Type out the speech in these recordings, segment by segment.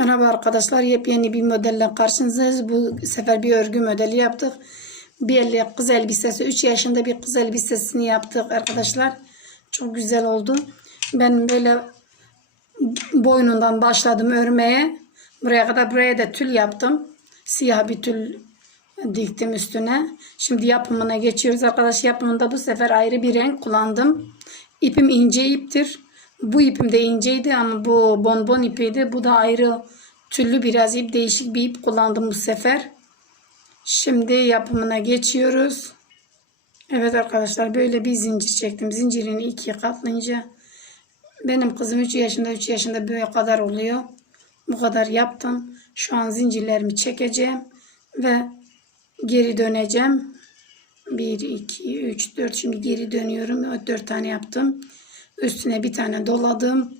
Merhaba arkadaşlar. Yepyeni bir modelle karşınızdayız. Bu sefer bir örgü modeli yaptık. Bir kız elbisesi. 3 yaşında bir kız elbisesini yaptık arkadaşlar. Çok güzel oldu. Ben böyle boynundan başladım örmeye. Buraya kadar buraya da tül yaptım. Siyah bir tül diktim üstüne. Şimdi yapımına geçiyoruz arkadaş. Yapımında bu sefer ayrı bir renk kullandım. İpim ince iptir. Bu ipim de inceydi ama bu bonbon ipiydi. Bu da ayrı tüllü biraz ip. Değişik bir ip kullandım bu sefer. Şimdi yapımına geçiyoruz. Evet arkadaşlar böyle bir zincir çektim. Zincirini ikiye katlayınca benim kızım 3 yaşında 3 yaşında böyle kadar oluyor. Bu kadar yaptım. Şu an zincirlerimi çekeceğim ve geri döneceğim. 1, 2, 3, 4. Şimdi geri dönüyorum. 4 tane yaptım. Üstüne bir tane doladım.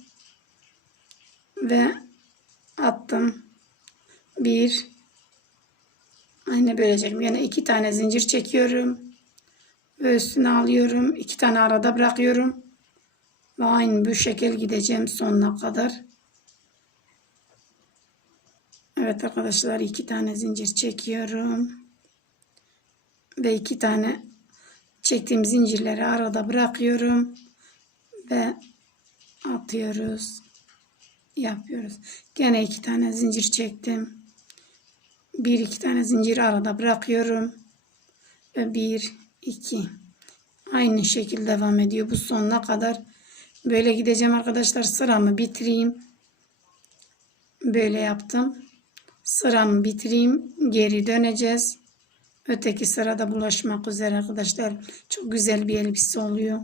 Ve attım. 1 Aynı böyle çekeyim. Yani iki tane zincir çekiyorum. Ve üstüne alıyorum. iki tane arada bırakıyorum. Ve aynı bu şekil gideceğim sonuna kadar. Evet arkadaşlar iki tane zincir çekiyorum. Ve iki tane çektiğim zincirleri arada bırakıyorum. Ve atıyoruz. Yapıyoruz. Gene iki tane zincir çektim. Bir iki tane zincir arada bırakıyorum. Ve bir iki. Aynı şekilde devam ediyor. Bu sonuna kadar böyle gideceğim arkadaşlar. Sıramı bitireyim. Böyle yaptım. Sıramı bitireyim. Geri döneceğiz. Öteki sırada bulaşmak üzere arkadaşlar. Çok güzel bir elbise oluyor.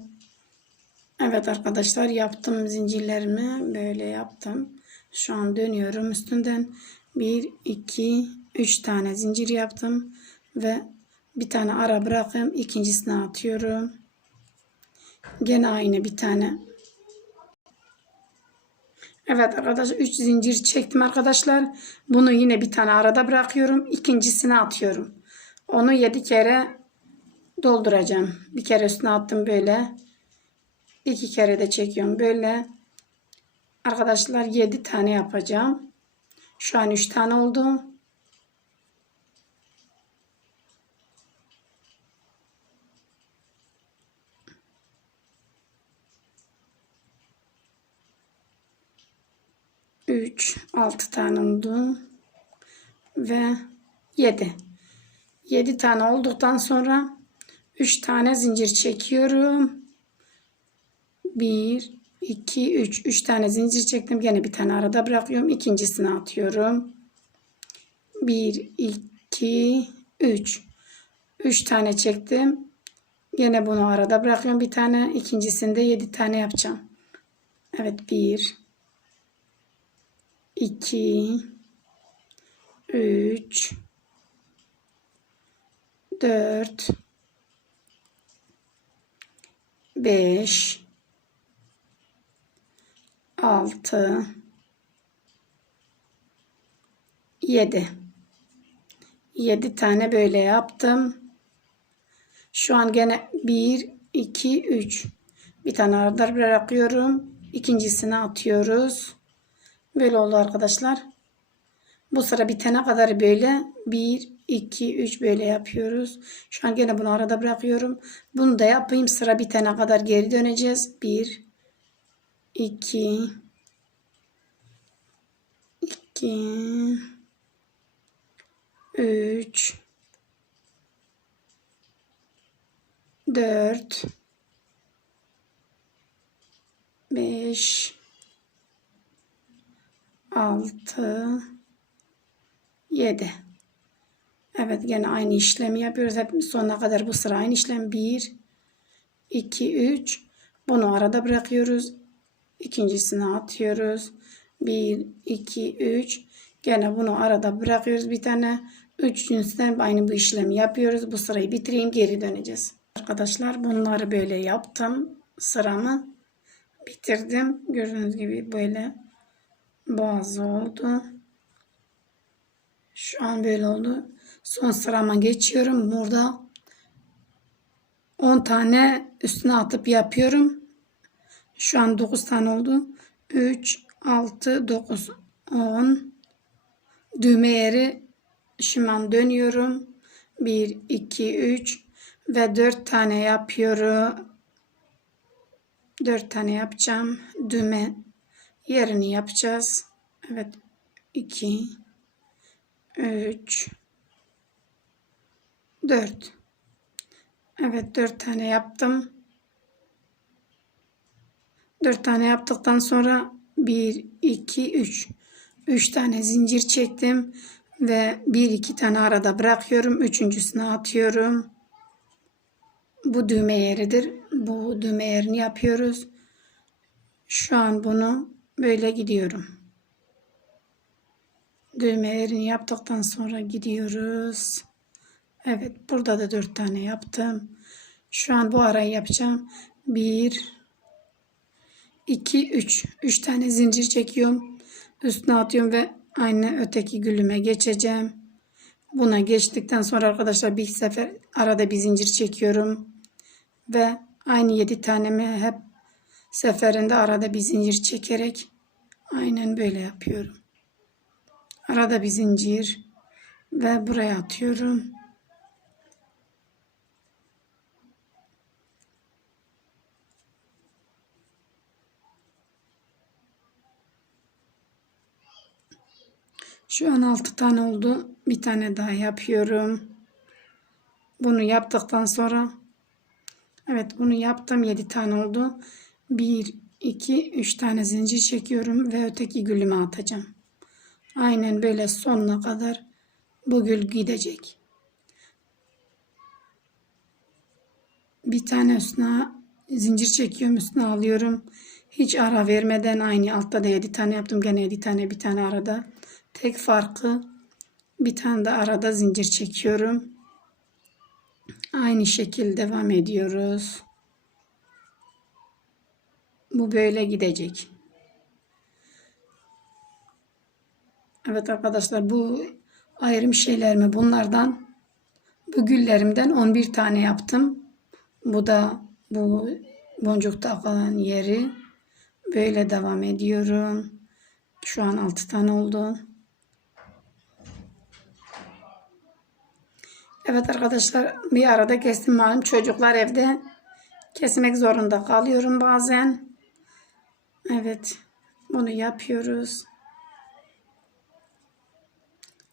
Evet arkadaşlar yaptım zincirlerimi. Böyle yaptım. Şu an dönüyorum üstünden. 1, 2, 3 tane zincir yaptım. Ve bir tane ara bırakayım. ikincisine atıyorum. Gene aynı bir tane. Evet arkadaşlar 3 zincir çektim arkadaşlar. Bunu yine bir tane arada bırakıyorum. İkincisine atıyorum. Onu 7 kere dolduracağım. Bir kere üstüne attım böyle. İki kere de çekiyorum böyle. Arkadaşlar 7 tane yapacağım. Şu an 3 tane oldu. Üç, altı tane oldu. Ve yedi. Yedi tane olduktan sonra üç tane zincir çekiyorum. Bir, 2, 3. 3 tane zincir çektim. Gene bir tane arada bırakıyorum. İkincisini atıyorum. 1, 2, 3. 3 tane çektim. Gene bunu arada bırakıyorum bir tane. İkincisinde 7 tane yapacağım. Evet 1, 2, 3, 4, 5, 6 7 7 tane böyle yaptım. Şu an gene 1 2 3 bir tane arada bırakıyorum. İkincisini atıyoruz. Böyle oldu arkadaşlar. Bu sıra bitene kadar böyle 1 2 3 böyle yapıyoruz. Şu an gene bunu arada bırakıyorum. Bunu da yapayım. Sıra bitene kadar geri döneceğiz. 1 2 2 3 4 5 6 7 Evet gene aynı işlemi yapıyoruz. Hep sonuna kadar bu sıra aynı işlem. 1 2 3 bunu arada bırakıyoruz. İkincisini atıyoruz. 1, 2, 3. Gene bunu arada bırakıyoruz bir tane. Üçüncüsünden aynı bu işlemi yapıyoruz. Bu sırayı bitireyim geri döneceğiz. Arkadaşlar bunları böyle yaptım. Sıramı bitirdim. Gördüğünüz gibi böyle bazı oldu. Şu an böyle oldu. Son sırama geçiyorum. Burada 10 tane üstüne atıp yapıyorum. Şu an 9 tane oldu. 3, 6, 9, 10, düğme yeri şu an dönüyorum. 1, 2, 3 ve 4 tane yapıyorum. 4 tane yapacağım. Düğme yerini yapacağız. Evet. 2 3 4 Evet 4 tane yaptım. 4 tane yaptıktan sonra 1 2 3 3 tane zincir çektim ve 1 2 tane arada bırakıyorum. Üçüncüsüne atıyorum. Bu düğme yeridir. Bu düğme yerini yapıyoruz. Şu an bunu böyle gidiyorum. Düğme yerini yaptıktan sonra gidiyoruz. Evet burada da 4 tane yaptım. Şu an bu arayı yapacağım. 1 2 3 3 tane zincir çekiyorum. Üstüne atıyorum ve aynı öteki gülüme geçeceğim. Buna geçtikten sonra arkadaşlar bir sefer arada bir zincir çekiyorum. Ve aynı 7 tanemi hep seferinde arada bir zincir çekerek aynen böyle yapıyorum. Arada bir zincir ve buraya atıyorum. Şu an 6 tane oldu. Bir tane daha yapıyorum. Bunu yaptıktan sonra Evet bunu yaptım. 7 tane oldu. 1, 2, 3 tane zincir çekiyorum ve öteki gülüme atacağım. Aynen böyle sonuna kadar bu gül gidecek. Bir tane üstüne zincir çekiyorum üstüne alıyorum. Hiç ara vermeden aynı altta da 7 tane yaptım. Gene 7 tane bir tane arada. Tek farkı bir tane de arada zincir çekiyorum. Aynı şekilde devam ediyoruz. Bu böyle gidecek. Evet arkadaşlar bu ayrım şeylerimi bunlardan bu güllerimden 11 tane yaptım. Bu da bu boncukta kalan yeri. Böyle devam ediyorum. Şu an 6 tane oldu. Evet arkadaşlar bir arada kestim malum çocuklar evde kesmek zorunda kalıyorum bazen. Evet bunu yapıyoruz.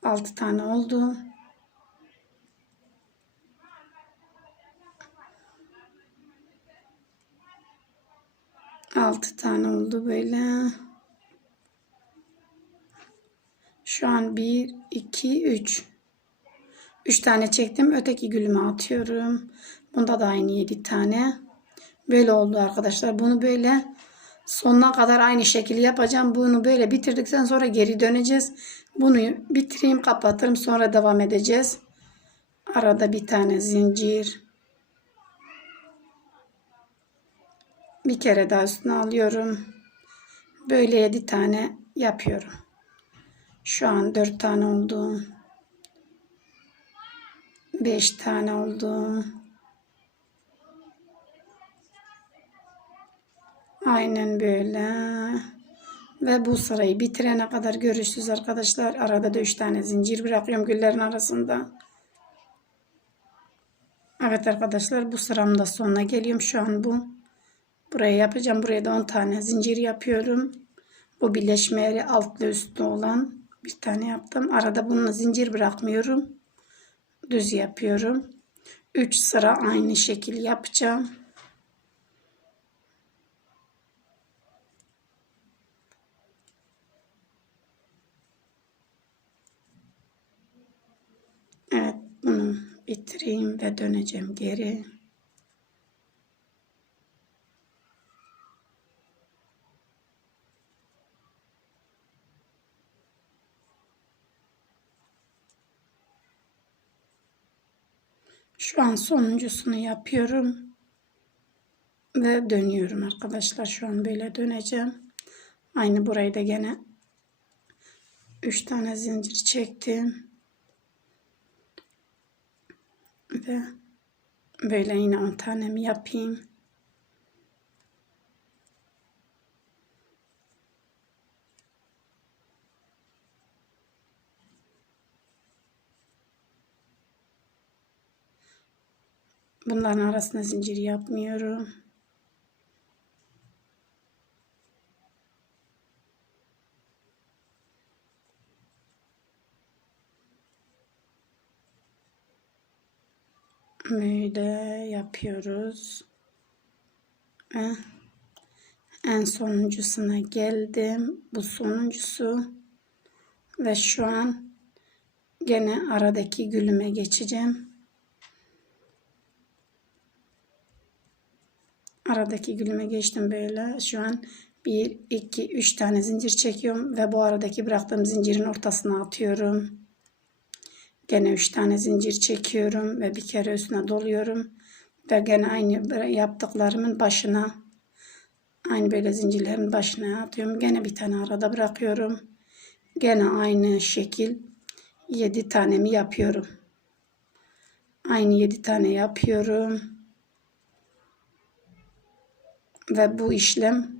6 tane oldu. Altı tane oldu böyle. Şu an bir, iki, üç. 3 tane çektim. Öteki gülüme atıyorum. Bunda da aynı 7 tane. Böyle oldu arkadaşlar. Bunu böyle sonuna kadar aynı şekilde yapacağım. Bunu böyle bitirdikten sonra geri döneceğiz. Bunu bitireyim kapatırım. Sonra devam edeceğiz. Arada bir tane zincir. Bir kere daha üstüne alıyorum. Böyle 7 tane yapıyorum. Şu an 4 tane oldu. 5 tane oldu. Aynen böyle. Ve bu sırayı bitirene kadar görüşürüz arkadaşlar. Arada da 3 tane zincir bırakıyorum güllerin arasında. Evet arkadaşlar bu sıramda sonuna geliyorum. Şu an bu. Buraya yapacağım. Buraya da 10 tane zincir yapıyorum. Bu birleşme yeri altlı üstlü olan bir tane yaptım. Arada bununla zincir bırakmıyorum düz yapıyorum. 3 sıra aynı şekil yapacağım. Evet bunu bitireyim ve döneceğim geri. Şu an sonuncusunu yapıyorum. Ve dönüyorum arkadaşlar. Şu an böyle döneceğim. Aynı burayı da gene 3 tane zincir çektim. Ve böyle yine 10 tanemi yapayım. Bunların arasına zincir yapmıyorum. Böyle yapıyoruz. Ve en sonuncusuna geldim. Bu sonuncusu. Ve şu an gene aradaki gülüme geçeceğim. Aradaki gülüme geçtim böyle. Şu an 1, 2, 3 tane zincir çekiyorum. Ve bu aradaki bıraktığım zincirin ortasına atıyorum. Gene 3 tane zincir çekiyorum ve bir kere üstüne doluyorum. Ve gene aynı yaptıklarımın başına aynı böyle zincirlerin başına atıyorum. Gene bir tane arada bırakıyorum. Gene aynı şekil 7 tanemi yapıyorum. Aynı 7 tane yapıyorum. Ve bu işlem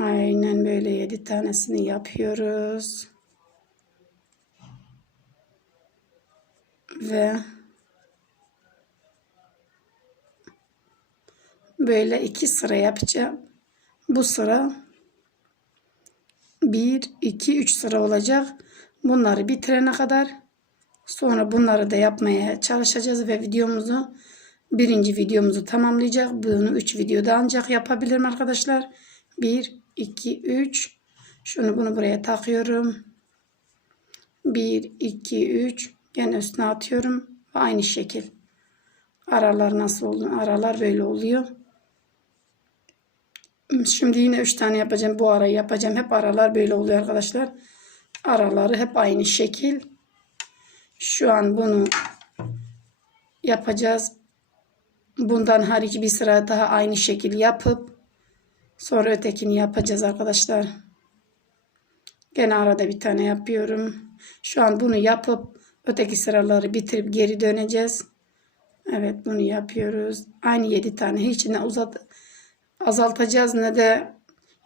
aynen böyle 7 tanesini yapıyoruz. ve böyle iki sıra yapacağım. Bu sıra 1 2 3 sıra olacak. Bunları bitirene kadar sonra bunları da yapmaya çalışacağız ve videomuzu birinci videomuzu tamamlayacak. Bunu 3 videoda ancak yapabilirim arkadaşlar. 1 2 3 şunu bunu buraya takıyorum. 1 2 3 Gene üstüne atıyorum. Aynı şekil. Aralar nasıl oluyor? Aralar böyle oluyor. Şimdi yine 3 tane yapacağım. Bu arayı yapacağım. Hep aralar böyle oluyor arkadaşlar. Araları hep aynı şekil. Şu an bunu yapacağız. Bundan hariç bir sıra daha aynı şekil yapıp sonra ötekini yapacağız arkadaşlar. Gene arada bir tane yapıyorum. Şu an bunu yapıp Öteki sıraları bitirip geri döneceğiz. Evet bunu yapıyoruz. Aynı 7 tane hiç ne uzat azaltacağız ne de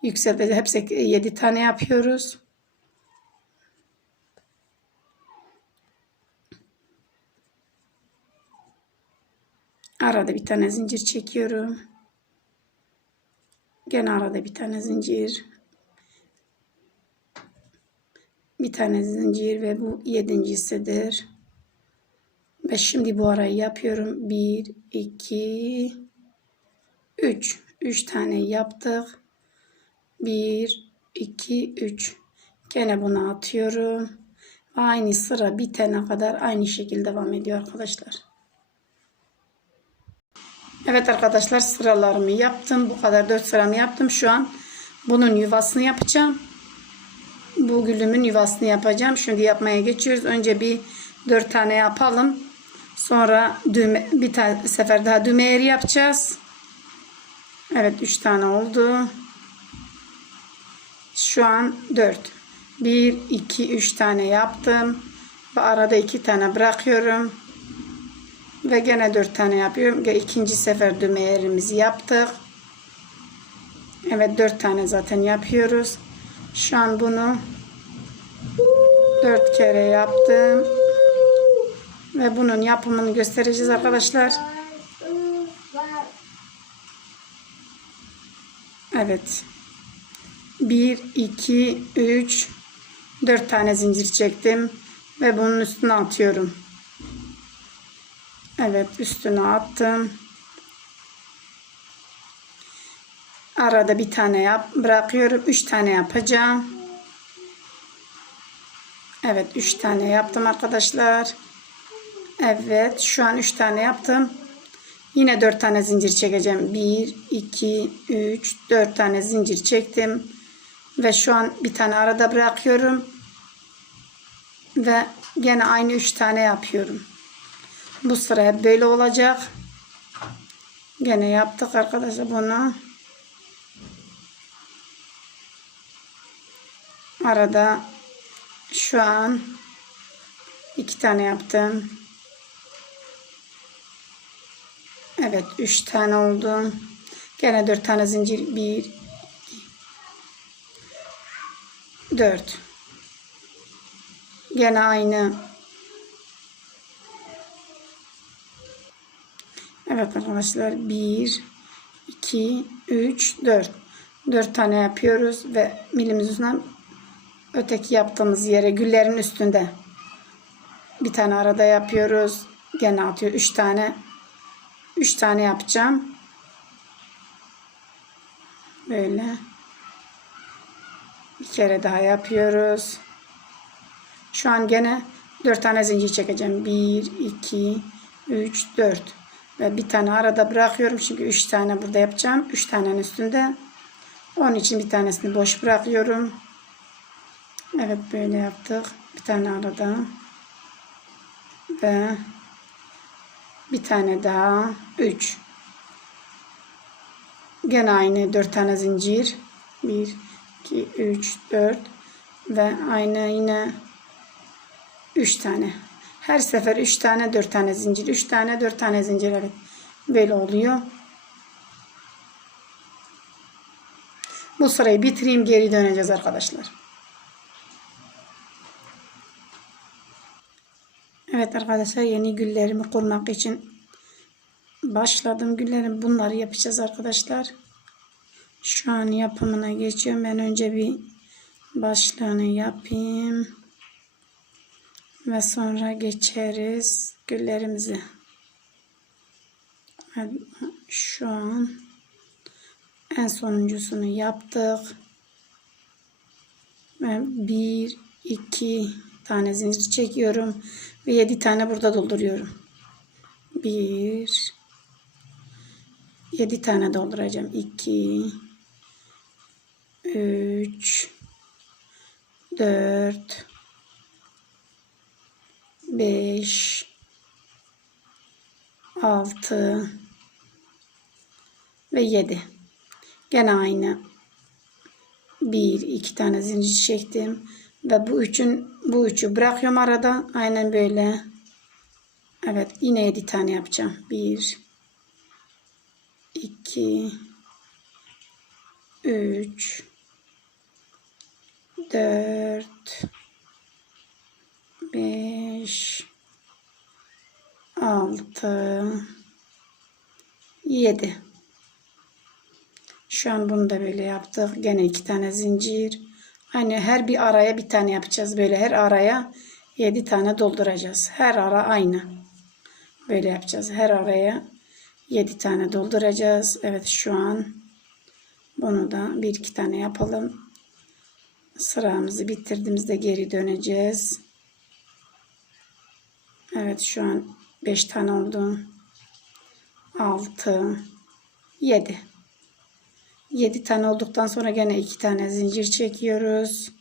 yükselteceğiz. Hepsi 7 tane yapıyoruz. Arada bir tane zincir çekiyorum. Gene arada bir tane zincir. Bir tane zincir ve bu yedincisidir. Ve şimdi bu arayı yapıyorum. Bir, iki, üç. Üç tane yaptık. Bir, iki, üç. Gene bunu atıyorum. Aynı sıra bitene kadar aynı şekilde devam ediyor arkadaşlar. Evet arkadaşlar sıralarımı yaptım. Bu kadar dört sıramı yaptım. Şu an bunun yuvasını yapacağım bu gülümün yuvasını yapacağım. Şimdi yapmaya geçiyoruz. Önce bir dört tane yapalım. Sonra düğme, bir tane sefer daha düğme yeri yapacağız. Evet üç tane oldu. Şu an dört. Bir, iki, üç tane yaptım. Ve arada iki tane bırakıyorum. Ve gene dört tane yapıyorum. İkinci sefer düğme yaptık. Evet dört tane zaten yapıyoruz. Şu an bunu dört kere yaptım. Ve bunun yapımını göstereceğiz arkadaşlar. Evet. 1, 2, 3, 4 tane zincir çektim. Ve bunun üstüne atıyorum. Evet üstüne attım. Arada bir tane yap bırakıyorum. Üç tane yapacağım. Evet üç tane yaptım arkadaşlar. Evet şu an üç tane yaptım. Yine dört tane zincir çekeceğim. Bir, iki, üç, dört tane zincir çektim. Ve şu an bir tane arada bırakıyorum. Ve gene aynı üç tane yapıyorum. Bu sıra böyle olacak. Gene yaptık arkadaşlar bunu. Arada şu an iki tane yaptım. Evet üç tane oldu. Gene dört tane zincir. Bir, dört. Gene aynı. Evet arkadaşlar 1 2 3 4 4 tane yapıyoruz ve milimiz üstünden öteki yaptığımız yere güllerin üstünde bir tane arada yapıyoruz. Gene atıyor 3 tane 3 tane yapacağım. Böyle. Bir kere daha yapıyoruz. Şu an gene 4 tane zincir çekeceğim. 1, 2, 3, 4. Ve bir tane arada bırakıyorum. Çünkü 3 tane burada yapacağım. 3 tanenin üstünde. Onun için bir tanesini boş bırakıyorum. Evet böyle yaptık. Bir tane arada. Ve bir tane daha. 3. Gene aynı 4 tane zincir. 1, 2, 3, 4 ve aynı yine 3 tane. Her sefer 3 tane 4 tane zincir. 3 tane 4 tane zincir evet. Böyle oluyor. Bu sırayı bitireyim geri döneceğiz arkadaşlar. Evet arkadaşlar yeni güllerimi kurmak için başladım. Güllerim bunları yapacağız arkadaşlar. Şu an yapımına geçiyorum. Ben önce bir başlığını yapayım. Ve sonra geçeriz güllerimizi. Şu an en sonuncusunu yaptık. Ben bir, iki tane zincir çekiyorum. Ve yedi tane burada dolduruyorum. Bir, yedi tane dolduracağım. İki, 3 4 5 6 ve 7 gene aynı. Bir iki tane zincir çektim ve bu üçün bu üçü bırakıyorum arada. Aynen böyle. Evet yine 7 tane yapacağım. 1 2 3 4 5 6 7 Şu an bunu da böyle yaptık. Gene iki tane zincir. Hani her bir araya bir tane yapacağız. Böyle her araya 7 tane dolduracağız. Her ara aynı. Böyle yapacağız. Her araya 7 tane dolduracağız. Evet şu an bunu da bir iki tane yapalım. Sıramızı bitirdiğimizde geri döneceğiz. Evet şu an 5 tane oldu. 6 7 7 tane olduktan sonra gene 2 tane zincir çekiyoruz.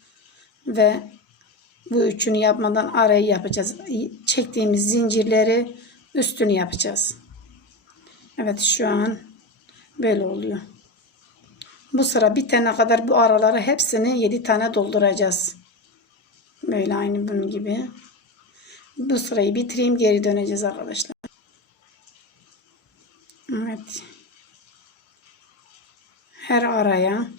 Ve bu üçünü yapmadan arayı yapacağız. Çektiğimiz zincirleri üstünü yapacağız. Evet şu an böyle oluyor. Bu sıra bitene kadar bu araları hepsini 7 tane dolduracağız. Böyle aynı bunun gibi. Bu sırayı bitireyim geri döneceğiz arkadaşlar. Evet. Her araya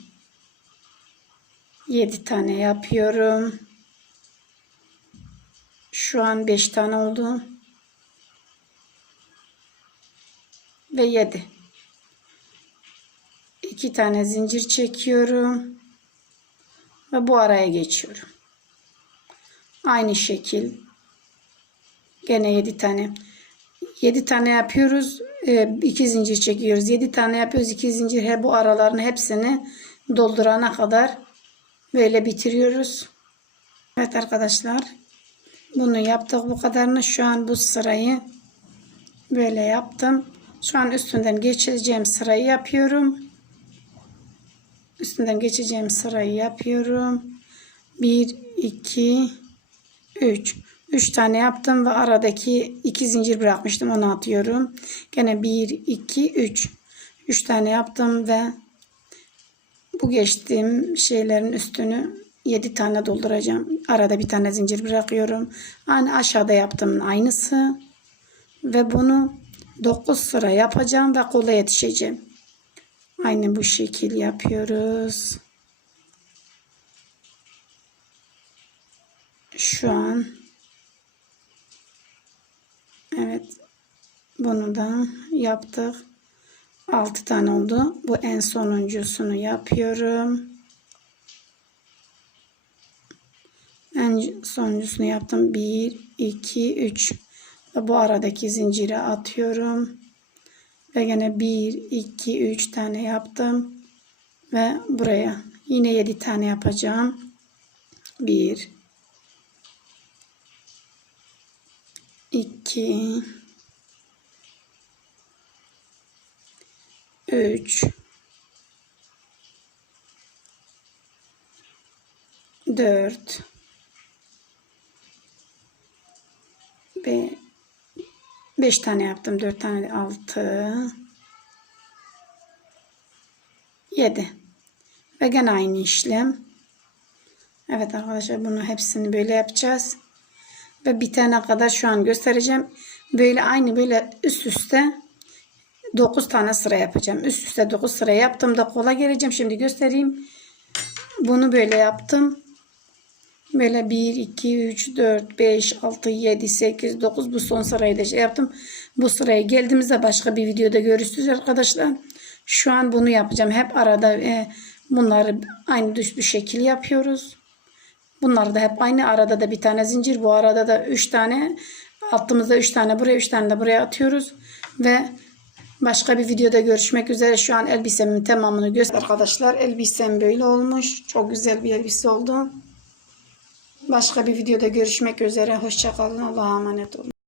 7 tane yapıyorum. Şu an 5 tane oldu. Ve 7 iki tane zincir çekiyorum ve bu araya geçiyorum. Aynı şekil gene 7 tane 7 tane yapıyoruz. 2 zincir çekiyoruz. 7 tane yapıyoruz. 2 zincir her bu araların hepsini doldurana kadar böyle bitiriyoruz. Evet arkadaşlar. Bunu yaptık bu kadarını. Şu an bu sırayı böyle yaptım. Şu an üstünden geçeceğim sırayı yapıyorum. Üstünden geçeceğim sırayı yapıyorum. 1, 2, 3. 3 tane yaptım ve aradaki 2 zincir bırakmıştım. Onu atıyorum. Gene 1, 2, 3. 3 tane yaptım ve bu geçtiğim şeylerin üstünü 7 tane dolduracağım. Arada bir tane zincir bırakıyorum. Aynı aşağıda yaptığımın aynısı. Ve bunu 9 sıra yapacağım ve kola yetişeceğim. Aynı bu şekil yapıyoruz. Şu an evet Bunu da yaptık. 6 tane oldu. Bu en sonuncusunu yapıyorum. En sonuncusunu yaptım. 1, 2, 3. Ve bu aradaki zincire atıyorum. Ve gene 1, 2, 3 tane yaptım. Ve buraya yine 7 tane yapacağım. 1, 2, 3, 4, ve 5 tane yaptım. 4 tane de 6 7 ve gene aynı işlem. Evet arkadaşlar bunu hepsini böyle yapacağız. Ve bitene kadar şu an göstereceğim. Böyle aynı böyle üst üste 9 tane sıra yapacağım. Üst üste 9 sıra yaptığımda kola geleceğim. Şimdi göstereyim. Bunu böyle yaptım. Böyle 1, 2, 3, 4, 5, 6, 7, 8, 9 bu son sırayı da şey yaptım. Bu sıraya geldiğimizde başka bir videoda görüşürüz arkadaşlar. Şu an bunu yapacağım. Hep arada e, bunları aynı düz bir şekil yapıyoruz. Bunlar da hep aynı. Arada da bir tane zincir. Bu arada da 3 tane. Altımızda 3 tane buraya 3 tane de buraya atıyoruz. Ve başka bir videoda görüşmek üzere. Şu an elbisemin tamamını göster. Arkadaşlar elbisem böyle olmuş. Çok güzel bir elbise oldu. Başka bir videoda görüşmek üzere. Hoşçakalın. Allah'a emanet olun.